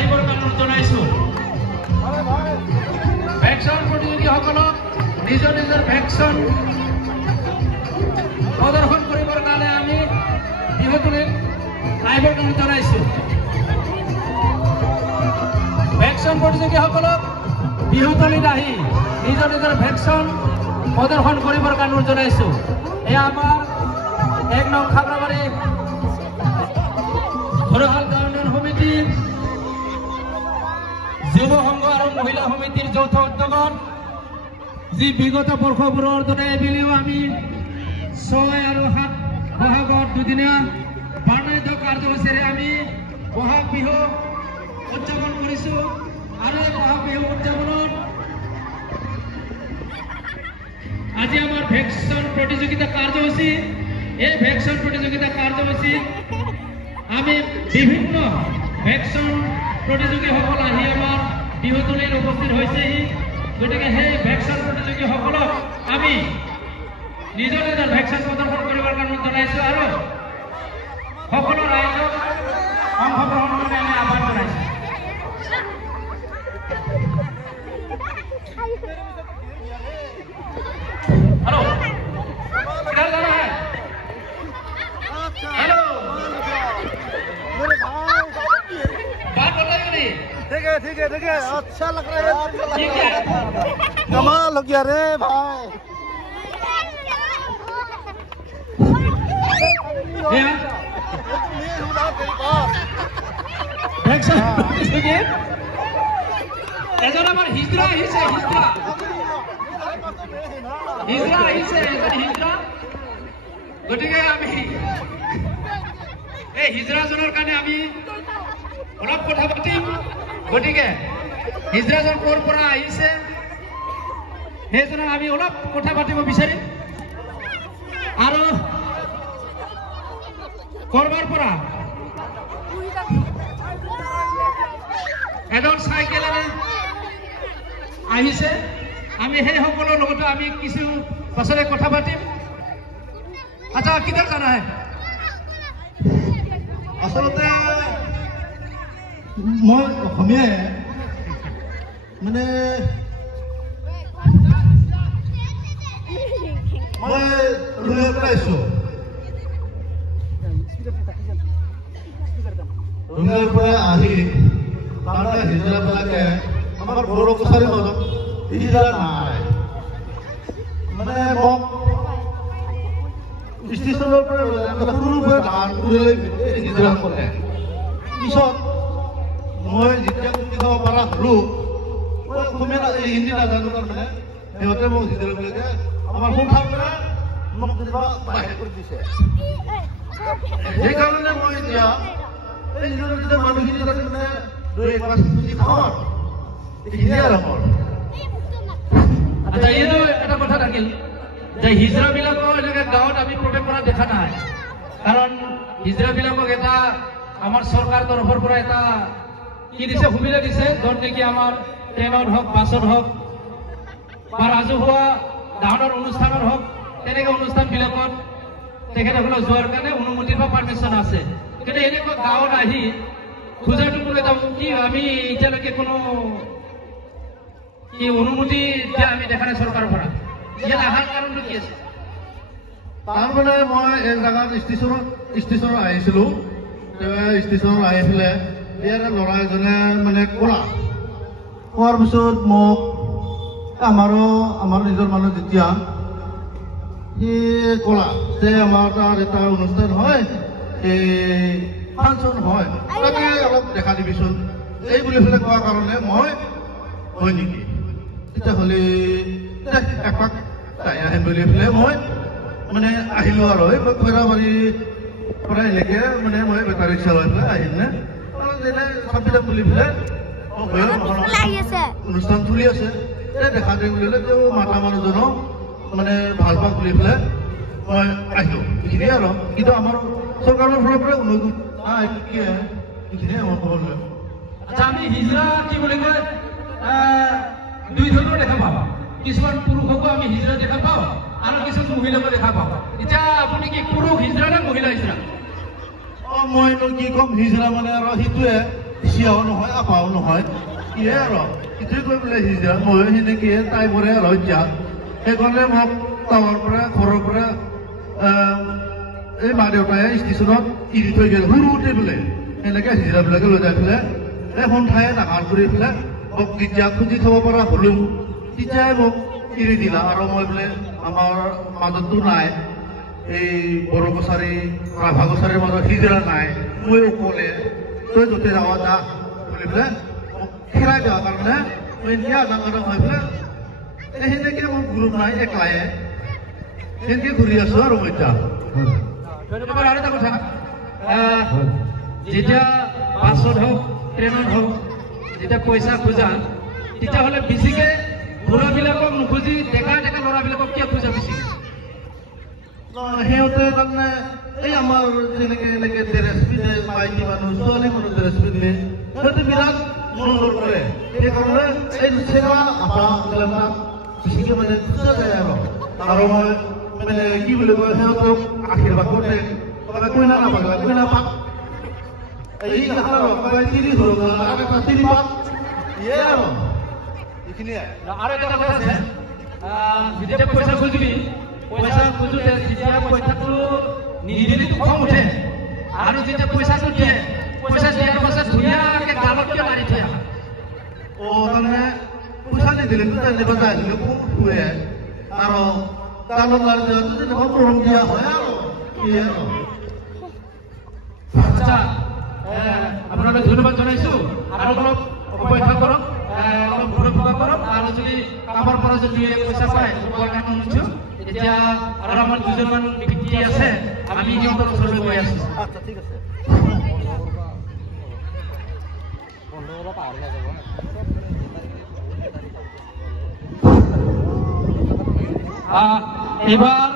আহিবৰ কাৰণে জনাইছোঁ ভেকচিন প্ৰতিযোগীসকলক নিজৰ নিজৰ ভেকচিন প্ৰদৰ্শন কৰিবৰ কাৰণে আমি বিহুতলীত আহিবৰ কাৰণে জনাইছোঁ ভেকচিন প্ৰতিযোগীসকলক বিহুতলীত আহি নিজৰ নিজৰ ভেকচিন প্ৰদৰ্শন কৰিবৰ কাৰণে জনাইছোঁ এয়া আমাৰ 1 নং খাগৰাবাৰী ধৰোহাল গাঁও সমিতিৰ যুৱ সংঘ আৰু মহিলা সমিতিৰ যৌথ উদ্যোগত যি বিগত বৰ্ষবোৰৰ দৰে এবেলিও আমি 6 আৰু 7 বহাগত দুদিনীয়া বৰ্ণাঢ্য কাৰ্যসূচীৰে আমি বহাগ বিহু উদযাপন কৰিছোঁ আৰু এই বহাগ বিহু উদযাপনত আজি আমাৰ ভেকচিন প্ৰতিযোগিতা কাৰ্যসূচী এই ভেকচিন প্ৰতিযোগিতা কাৰ্যসূচীত আমি বিভিন্ন ভেকচিন প্ৰতিযোগীসকল আহি আমাৰ বিহুতলীত উপস্থিত হৈছেহি গতিকে সেই ভেকচিন প্ৰতিযোগীসকলক আমি নিজৰ নিজৰ ভেকচিন প্ৰদৰ্শন কৰিবৰ কাৰণে জনাইছোঁ আৰু সকলো ৰাইজক অংশগ্ৰহণ কৰিবলৈ আমি আহ্বান জনাইছোঁ हेलो किधर जाना है हेलो बात बताइए नहीं ठीक है अच्छा लग रहा है ठीक है कमाल हो गया रे भाई এজন আমাৰ হিজৰা আহিছে গতিকে আমি এই হিজৰাজনৰ কাৰণে আমি অলপ কথা পাতিম গতিকে হিজৰাজন ক'ৰ পৰা আহিছে সেইজনক আমি অলপ কথা পাতিব বিচাৰিম আৰু কৰবাৰ পৰা এজন চাইকেলেৰে আহিছে আমি সেই সকলৰ লগতে আমি কিছু পাছতে কথা পাতিম আচ্ছা কিধৰ জানা হে আচলতে মই অসমীয়াই মানে মই ৰঙিয়াৰ পৰা আহিছোঁ ৰঙিয়াৰ পৰা আহি তাৰমানে হিজৰাবিলাকে আমাৰ বড়ো কছাৰীৰ মাজত হিজৰা নাই মানে মোক ষ্টেচনৰ পৰা সৰুৰ পৰা ধান কৰিলে হিজৰা কৰে পিছত মই যেতিয়া কুটি খাব পৰা হ'লোঁ মই অসমীয়া হিন্দী নাজানো তাৰমানে সিহঁতে মোক হিজৰাবিলাকে আমাৰ সংসাৰ পৰা মোক কিবা বাহিৰ কৰি দিছে সেইকাৰণে মই এতিয়া এই নিজৰ যেতিয়া মানুহখিনি যাতে মানে 2-1 মাছ কুটি খাওঁ এইখিনিয়ে আৰু মোৰ আচ্ছা এইটো এটা কথা থাকিল যে হিজৰাবিলাকৰ এনেকৈ গাঁৱত আমি প্ৰৱেশ কৰা দেখা নাই কাৰণ হিজৰাবিলাকক এটা আমাৰ চৰকাৰ তৰফৰ পৰা এটা কি দিছে সুবিধা দিছে য'ত নেকি আমাৰ ট্ৰেইনত হওক বাছত হওক বা ৰাজহুৱা ডাঙৰ অনুষ্ঠানৰ হওক তেনেকৈ অনুষ্ঠানবিলাকত তেখেতসকলক যোৱাৰ কাৰণে অনুমতি বা পাৰ্মিশ্যন আছে কিন্তু এনেকুৱা গাঁৱত আহি খোজাটো কোনো এটা কি আমি এতিয়ালৈকে কোনো কি অনুমতি দিয়া আমি দেখা নাই চৰকাৰৰ পৰা ইয়াত অহাৰ কাৰণটো কি আছে তাৰমানে মই এই জেগাত ষ্টেচনত আহিছিলোঁ ষ্টেচনত আহি পেলাই ইয়াৰে ল'ৰা এজনে মানে কোৱাৰ পিছত মোক আমাৰ নিজৰ মানুহ যেতিয়া সি ক'লা যে আমাৰ তাত এটা অনুষ্ঠান হয় এই ফাংচন হয় তাকে অলপ দেখা দিবিচোন এই বুলি পেলাই কোৱাৰ কাৰণে মই হয় নেকি তেতিয়াহ'লে এপাক চাই আহিম বুলি পেলাই মই মানে আহিলোঁ আৰু এই খৈৰাবাৰীৰ পৰা এনেকৈ মানে মই বেটাৰী ৰিক্সা লৈ পেলাই আহিম নে যেনে চাপিটা বুলি পেলাই অনুষ্ঠান চলি আছে দেখা দিম বুলি তেওঁ মাতা মানুহজনক মানে ভাল পাওঁ বুলি পেলাই মই আহিলোঁ এইখিনিয়ে আৰু কিন্তু আমাৰ চৰকাৰৰ ফালৰ পৰা অনুমতি কি এইখিনিয়ে আমাৰ খবৰ লৈ আচ্ছা আমি হিজৰা কি বুলি কয় দুই ধৰণৰ দেখা পাওঁ কিছুমান পুৰুষকো আমি হিজৰা দেখা পাওঁ আৰু কিছুমান মহিলাকো দেখা পাওঁ এতিয়া আপুনি কি পুৰুষ হিজৰা নে মহিলা হিজৰা মইনো কি ক'ম হিজৰা মানে আৰু সেইটোৱে চিয়াও নহয় আপাও নহয় ইয়ে আৰু ইটোৱে কৈ পেলাই হিজৰা ময়ো সেনেকৈ তাই পৰে আৰু এতিয়া সেইকাৰণে মোক টাউনৰ পৰা ঘৰৰ পৰা এই মা দেউতাই ষ্টেচনত এৰি থৈ গ'ল সৰুতে বোলে সেনেকৈ হিজৰাবিলাকে লৈ যাই পেলাই এখন ঠায়ে ডাঙৰ কৰি পেলাই মোক যেতিয়া খুজি খাব পৰা হ'লো তেতিয়াই মোক এৰি দিলা আৰু মই বোলে আমাৰ মাজতো নাই এই বড়ো কছাৰী ৰাভা কছাৰীৰ মাজত হিজৰা নাই মই অকলে তই য'তে যাৱ যা বুলি পেলাই মোক খেলাই দিয়াৰ কাৰণে মই এতিয়া ডাঙৰ হৈ পেলাই সেনেকৈ মোৰ গ্ৰুপ নাই একলায়ে সেনেকৈ ঘূৰি আছোঁ আৰু মই এতিয়া আৰু এটা কথা যেতিয়া বাছত হওক ট্ৰেইনত হওক যেতিয়া পইচা খোজা তেতিয়াহ'লে বেছিকে বুঢ়াবিলাকক নুখুজি ডেকা ডেকা ল'ৰাবিলাকক কিয় খোজা বেছিকে সিহঁতে তাৰমানে এই আমাৰ যেনেকৈ এনেকৈ ড্ৰেছ পিন্ধে মাইকী মানুহ ছোৱালী মানুহ ড্ৰেছ পিন্ধে সিহঁতে বিৰাট মনোযোগ কৰে সেইকাৰণে এই চেগা আপা এইবিলাক বেছিকৈ মানে খোজা যায় আৰু মই মানে কি বুলি কয় সিহঁতক আশীৰ্বাদ কৰোঁতে কইনা নাপাগলা কইনা পাক এই তিনি ধৰক তিনি পাক ইয়ে আৰু এইখিনিয়ে আৰু এটা কথা আছে যেতিয়া পইচা খুজিবি পইচা খুজোতে যেতিয়া পইচাটো নিদিলেতো খং উঠে আৰু যেতিয়া পইচাটো দিয়ে পইচা দিয়াৰ পাছত ধুনীয়াকৈ গালত কিয় মাৰি থৈ আহা তাৰমানে পইচা নিদিলে তেনেকুৱা যাইছিলোঁ খুব শুৱে আৰু গালত মাৰি দিয়াটো তেনেকুৱা প্ৰম দিয়া হয় আৰু ইয়ে আৰু আচ্ছা আপোনালোকে ধন্যবাদ জনাইছোঁ আৰু অলপ অপেক্ষা কৰক অলপ ঘূৰা ফুৰা কৰক আৰু যদি কামৰ পৰা যদি পইচা পায় মই কাৰণে শুনিছোঁ তেতিয়া আৰু আমাৰ দুজনমান ব্যক্তি আছে আমি সিহঁতৰ ওচৰলৈ গৈ আছোঁ আচ্ছা ঠিক আছে এইবাৰ